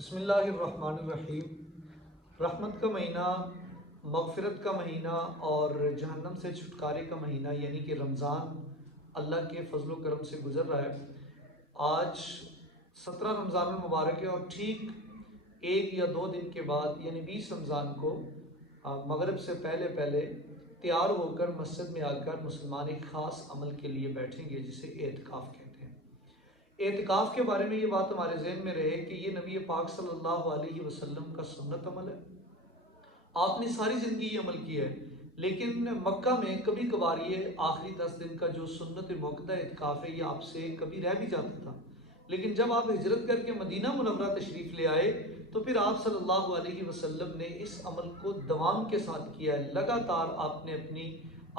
بسم اللہ الرحمن الرحیم۔ رحمت کا مہینہ، مغفرت کا مہینہ اور جہنم سے چھٹکارے کا مہینہ یعنی کہ رمضان اللہ کے فضل و کرم سے گزر رہا ہے۔ آج 17 رمضان المبارک ہے اور ٹھیک ایک یا دو دن کے بعد یعنی 20 رمضان کو مغرب سے پہلے تیار ہو کر مسجد میں آ کر مسلمان ایک خاص عمل کے لیے بیٹھیں گے جسے اعتکاف کہتے ہیں۔ اعتکاف کے بارے میں یہ بات ہمارے ذہن میں رہے کہ یہ نبی پاک صلی اللہ علیہ وسلم کا سنت عمل ہے۔ آپ نے ساری زندگی یہ عمل کیا ہے، لیکن مکہ میں کبھی کبھار یہ آخری 10 دن کا جو سنت موقدہ اعتکاف ہے یہ آپ سے کبھی رہ بھی جاتا تھا، لیکن جب آپ ہجرت کر کے مدینہ منورہ تشریف لے آئے تو پھر آپ صلی اللہ علیہ وسلم نے اس عمل کو دوام کے ساتھ کیا ہے۔ لگاتار آپ نے اپنی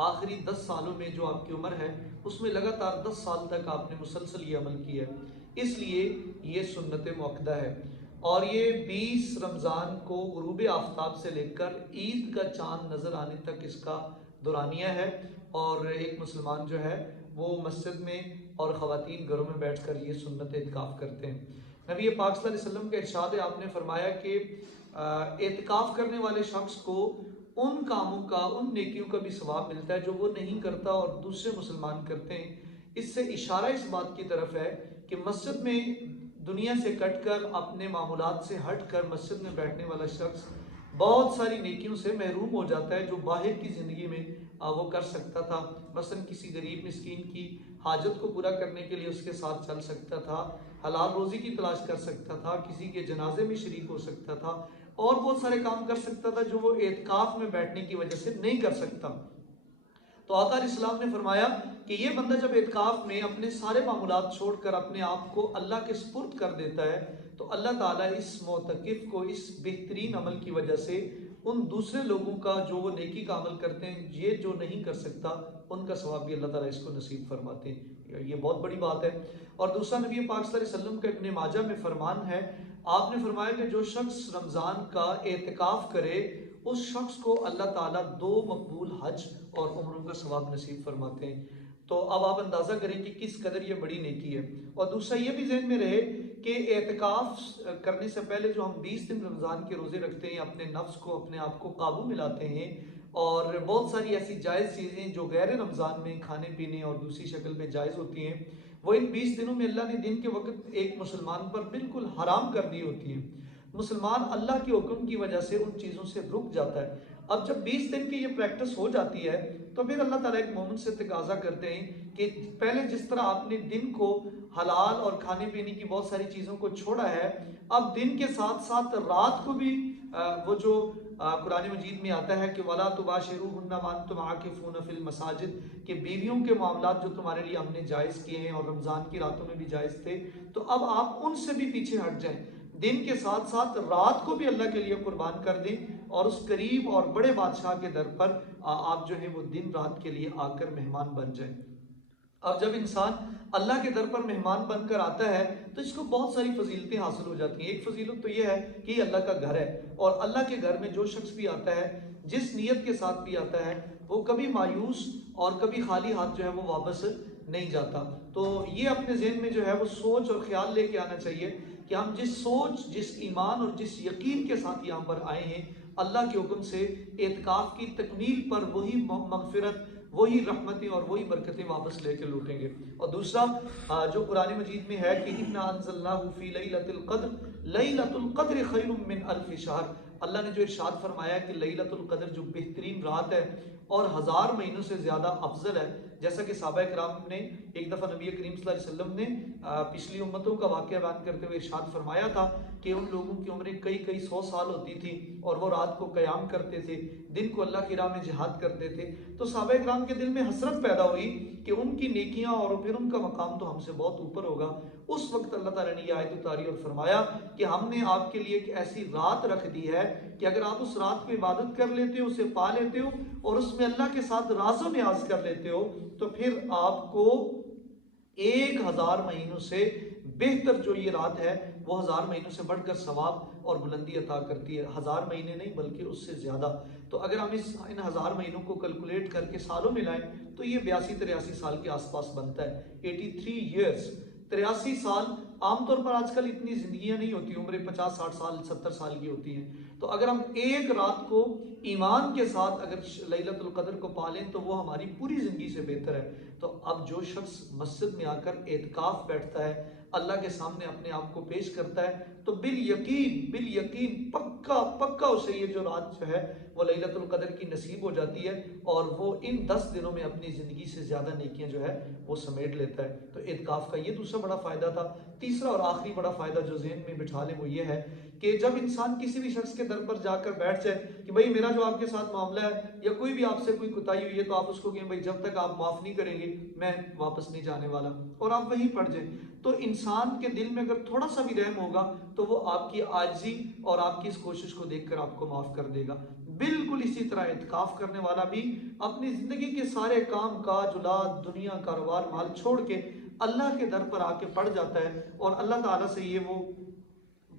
آخری 10 سالوں میں جو آپ کی عمر ہے اس میں لگاتار 10 سال تک آپ نے مسلسل یہ عمل کیا ہے، اس لیے یہ سنت موقدہ ہے۔ اور یہ 20 رمضان کو غروب آفتاب سے لے کر عید کا چاند نظر آنے تک اس کا دورانیہ ہے، اور ایک مسلمان جو ہے وہ مسجد میں اور خواتین گھروں میں بیٹھ کر یہ سنت اعتکاف کرتے ہیں۔ نبی پاک صلی اللہ علیہ وسلم کا ارشاد ہے، آپ نے فرمایا کہ اعتکاف کرنے والے شخص کو ان کاموں کا، ان نیکیوں کا بھی ثواب ملتا ہے جو وہ نہیں کرتا اور دوسرے مسلمان کرتے ہیں۔ اس سے اشارہ اس بات کی طرف ہے کہ مسجد میں دنیا سے کٹ کر، اپنے معمولات سے ہٹ کر مسجد میں بیٹھنے والا شخص بہت ساری نیکیوں سے محروم ہو جاتا ہے جو باہر کی زندگی میں وہ کر سکتا تھا۔ مثلا کسی غریب مسکین کی حاجت کو پورا کرنے کے لیے اس کے ساتھ چل سکتا تھا، حلال روزی کی تلاش کر سکتا تھا، کسی کے جنازے میں شریک ہو سکتا تھا، اور بہت سارے کام کر سکتا تھا جو وہ اعتکاف میں بیٹھنے کی وجہ سے نہیں کر سکتا۔ تو آقا علیہ السلام نے فرمایا کہ یہ بندہ جب اعتکاف میں اپنے سارے معمولات چھوڑ کر اپنے آپ کو اللہ کے سپرد کر دیتا ہے تو اللہ تعالیٰ اس معتکف کو اس بہترین عمل کی وجہ سے ان دوسرے لوگوں کا جو وہ نیکی کا عمل کرتے ہیں، یہ جو نہیں کر سکتا، ان کا ثواب بھی اللہ تعالیٰ اس کو نصیب فرماتے ہیں۔ یہ بہت بڑی بات ہے۔ اور دوسرا نبی پاک صلی اللہ علیہ وسلم کا ابن ماجہ میں فرمان ہے، آپ نے فرمایا کہ جو شخص رمضان کا اعتکاف کرے اس شخص کو اللہ تعالیٰ 2 مقبول حج اور عمروں کا ثواب نصیب فرماتے ہیں۔ تو اب آپ اندازہ کریں کہ کس قدر یہ بڑی نیکی ہے۔ اور دوسرا یہ بھی ذہن میں رہے کہ اعتکاف کرنے سے پہلے جو ہم 20 دن رمضان کے روزے رکھتے ہیں، اپنے نفس کو، اپنے آپ کو قابو میں لاتے ہیں، اور بہت ساری ایسی جائز چیزیں جو غیر رمضان میں کھانے پینے اور دوسری شکل میں جائز ہوتی ہیں، وہ ان 20 دنوں میں اللہ نے دن کے وقت ایک مسلمان پر بالکل حرام کر دی ہوتی ہیں۔ مسلمان اللہ کے حکم کی وجہ سے ان چیزوں سے رک جاتا ہے۔ اب جب 20 دن کی یہ پریکٹس ہو جاتی ہے تو پھر اللہ تعالیٰ ایک مومن سے تقاضا کرتے ہیں کہ پہلے جس طرح آپ نے دن کو حلال اور کھانے پینے کی بہت ساری چیزوں کو چھوڑا ہے، اب دن کے ساتھ ساتھ رات کو بھی وہ جو قرآن مجید میں آتا ہے کہ وَلَا تُبَاشِرُوهُنَّ وَأَنْتُمْ عَاكِفُونَ فِي الْمَسَاجِدِ، کہ بیویوں کے معاملات جو تمہارے لیے ہم نے جائز کیے ہیں اور رمضان کی راتوں میں بھی جائز تھے، تو اب آپ ان سے بھی پیچھے ہٹ جائیں، دن کے ساتھ ساتھ رات کو بھی اللہ کے لیے قربان کر دیں، اور اس قریب اور بڑے بادشاہ کے در پر آپ جو ہے وہ دن رات کے لیے آ کر مہمان بن جائیں۔ اب جب انسان اللہ کے در پر مہمان بن کر آتا ہے تو اس کو بہت ساری فضیلتیں حاصل ہو جاتی ہیں۔ ایک فضیلت تو یہ ہے کہ یہ اللہ کا گھر ہے، اور اللہ کے گھر میں جو شخص بھی آتا ہے، جس نیت کے ساتھ بھی آتا ہے، وہ کبھی مایوس اور کبھی خالی ہاتھ جو ہے وہ واپس نہیں جاتا۔ تو یہ اپنے ذہن میں جو ہے وہ سوچ اور خیال لے کے آنا چاہیے کہ ہم جس سوچ، جس ایمان اور جس یقین کے ساتھ یہاں پر آئے ہیں، اللہ کے حکم سے اعتکاف کی تکمیل پر وہی مغفرت، وہی رحمتیں اور وہی برکتیں واپس لے کے لوٹیں گے۔ اور دوسرا جو قرآن مجید میں ہے کہ اِنَّا أَنزَلْنَاهُ فِي لَيْلَةِ الْقَدْرِ لَيْلَةُ الْقَدْرِ خَيْرٌ مِّنْ أَلْفِ شَهْرٍ، اللہ نے جو ارشاد فرمایا کہ لیلۃ القدر جو بہترین رات ہے اور 1000 مہینوں سے زیادہ افضل ہے، جیسا کہ صحابہ کرام نے ایک دفعہ نبی کریم صلی اللہ علیہ وسلم نے پچھلی امتوں کا واقعہ بیان کرتے ہوئے ارشاد فرمایا تھا کہ ان لوگوں کی عمریں کئی 100 سال ہوتی تھی اور وہ رات کو قیام کرتے تھے، دن کو اللہ کی راہ میں جہاد کرتے تھے۔ تو صحابہ کرام کے دل میں حسرت پیدا ہوئی کہ ان کی نیکیاں اور پھر ان کا مقام تو ہم سے بہت اوپر ہوگا۔ اس وقت اللہ تعالیٰ نے یہ آیت اتاری اور فرمایا کہ ہم نے آپ کے لیے ایک ایسی رات رکھ دی ہے کہ اگر آپ اس رات کو عبادت کر لیتے ہو، اسے پا لیتے ہو اور اس میں اللہ کے ساتھ راز و نیاز کر لیتے ہو، تو پھر آپ کو 1000 مہینوں سے بہتر جو یہ رات ہے وہ 1000 مہینوں سے بڑھ کر ثواب اور بلندی عطا کرتی ہے۔ 1000 مہینے نہیں بلکہ اس سے زیادہ۔ تو اگر ہم ان 1000 مہینوں کو کیلکولیٹ کر کے سالوں میں لائیں تو یہ 82-83 سال کے آس پاس بنتا ہے۔ 83 ایئرس، 83 سال عام طور پر آج کل اتنی زندگیاں نہیں ہوتی، عمریں 50 60 سال 70 سال کی ہوتی ہیں، تو اگر ہم ایک رات کو ایمان کے ساتھ اگر لیلۃ القدر کو پالیں تو وہ ہماری پوری زندگی سے بہتر ہے۔ تو اب جو شخص مسجد میں آ کر اعتکاف بیٹھتا ہے، اللہ کے سامنے اپنے آپ کو پیش کرتا ہے، تو بالیقین پکا اسے یہ جو رات جو ہے وہ لیلۃ القدر کی نصیب ہو جاتی ہے، اور وہ ان 10 دنوں میں اپنی زندگی سے زیادہ نیکیاں جو ہے وہ سمیٹ لیتا ہے۔ تو اعتکاف کا یہ دوسرا بڑا فائدہ تھا۔ تیسرا اور آخری بڑا فائدہ جو ذہن میں بٹھا لیں وہ یہ ہے کہ جب انسان کسی بھی شخص کے در پر جا کر بیٹھ جائے کہ بھئی میرا جو آپ کے ساتھ معاملہ ہے یا کوئی بھی آپ سے کوئی کوتاہی ہوئی ہے، تو آپ اس کو کہیں بھئی جب تک آپ معاف نہیں کریں گے میں واپس نہیں جانے والا، اور آپ وہیں پڑ جائیں، تو انسان کے دل میں اگر تھوڑا سا بھی رحم ہوگا تو وہ آپ کی عاجزی اور آپ کی اس کوشش کو دیکھ کر آپ کو معاف کر دے گا۔ بالکل اسی طرح اعتکاف کرنے والا بھی اپنی زندگی کے سارے کام کاج، اولاد، دنیا، کاروبار، مال چھوڑ کے اللہ کے در پر آ کے پڑ جاتا ہے، اور اللہ تعالیٰ سے یہ وہ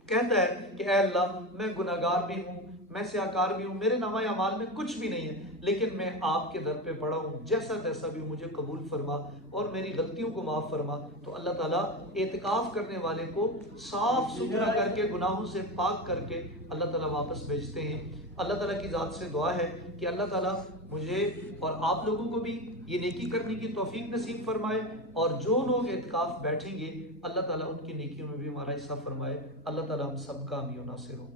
کہتا ہے کہ اے اللہ میں گناہگار بھی ہوں، میں سیاکار بھی ہوں، میرے نامہ اعمال میں کچھ بھی نہیں ہے، لیکن میں آپ کے در پہ پڑا ہوں، جیسا تیسا بھی مجھے قبول فرما اور میری غلطیوں کو معاف فرما۔ تو اللہ تعالیٰ اعتکاف کرنے والے کو صاف ستھرا کر کے، گناہوں سے پاک کر کے اللہ تعالیٰ واپس بھیجتے ہیں۔ اللہ تعالیٰ کی ذات سے دعا ہے کہ اللہ تعالیٰ مجھے اور آپ لوگوں کو بھی یہ نیکی کرنے کی توفیق نصیب فرمائے، اور جو لوگ اعتکاف بیٹھیں گے اللہ تعالیٰ ان کی نیکیوں میں بھی ہمارا حصہ فرمائے۔ اللہ تعالیٰ ہم سب کا حامی و ناصر ہو۔